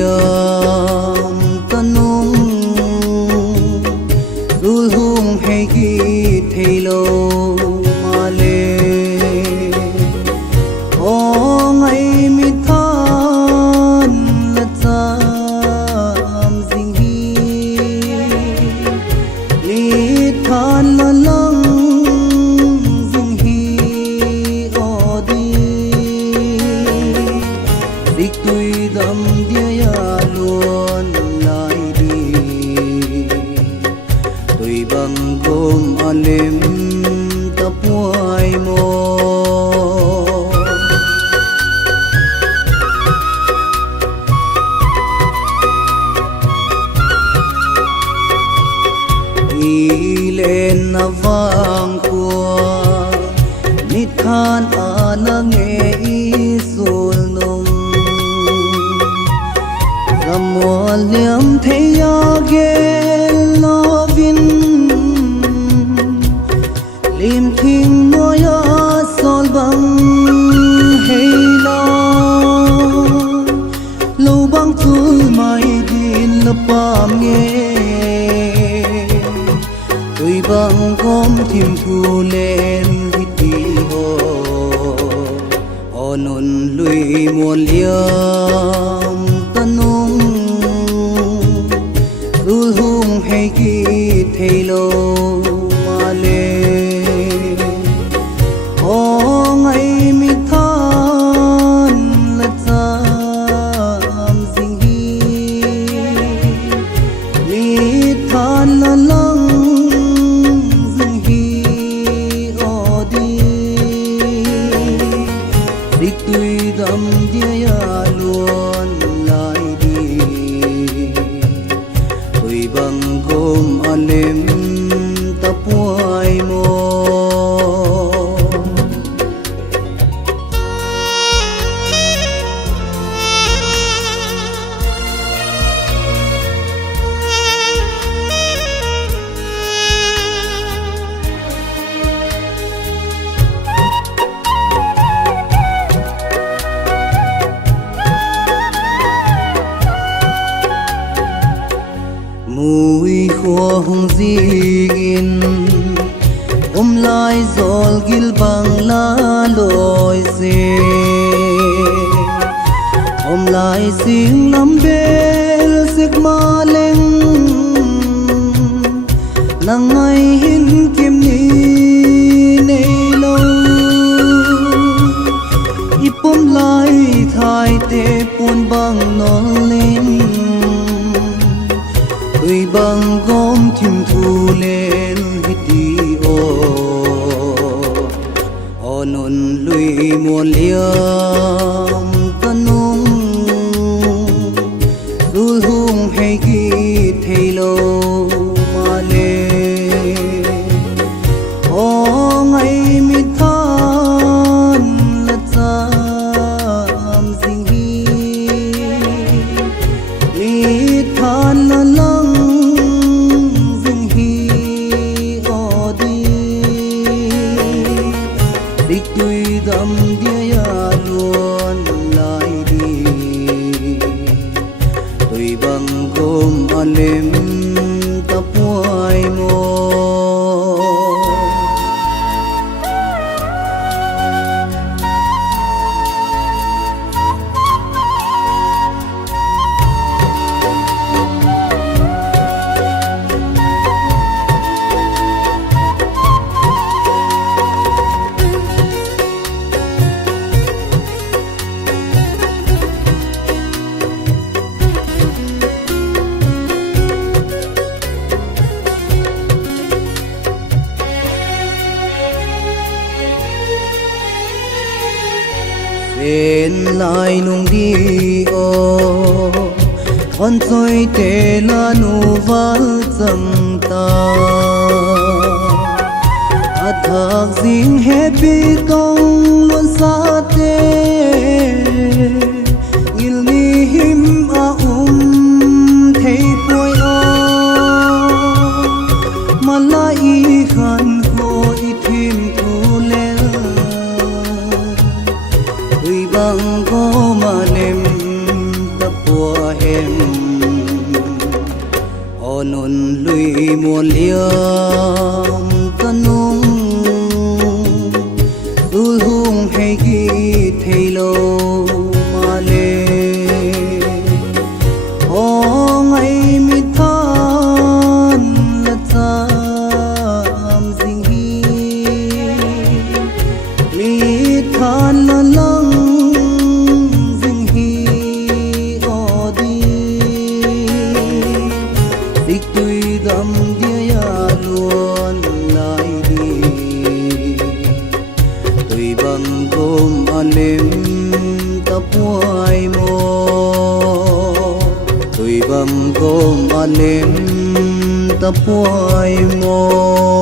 liam tanung dul hung hay ki thelo male o ngai mi than la cham jing hi li than la lang jing hi odi dik tui dam dia ya luon lai đi tui bang gom alem tapuai mo ilen na vang kwa ni than anang e isul nong ramol liam theya gel lovin lim thing moya sol bang hey la lo bang tu mai din la pam nge tui bang gom thim thu lên hít đi ho onon lui muôn liam tanung dul hung hay ki thelo male o ngai mi than la cham jing hi li than la lang jing hi odi dik tui dam dia ya luon lai đi tui bang gom alem tapuai mo mùi khua hung zingin lai zol gil bang la loi se lai sing nam bel sik ma leng nang ai hin kim ni nei lo ipom lai thai te pun bang non len tui bang gom thim thu lên hít đi onon lui muôn liam tanung dul hung hay ki thelo male o ngai mi than la cham jing hi li than la lang dik tui dam dia ya luon lai đi tui bang gom alem tapuai mo bên lại nung đi ô con trôi tê la nu val dâng ta thạc dinh happy tông luôn xa tê il mi him a thấy bôi o mà lại khăn khôi thêm thu lên bang ko manem tapua he em onon lui muôn liam tanung tu hung hay ki thay lâu mà lê o ngày mi than là tam dinh hi mi than là lăng dinh hi o đi tích tùy đầm dia ya luôn lại đi tùy bằng gồm alem tập hoài mô tùy bằng gồm alem tập hoài mô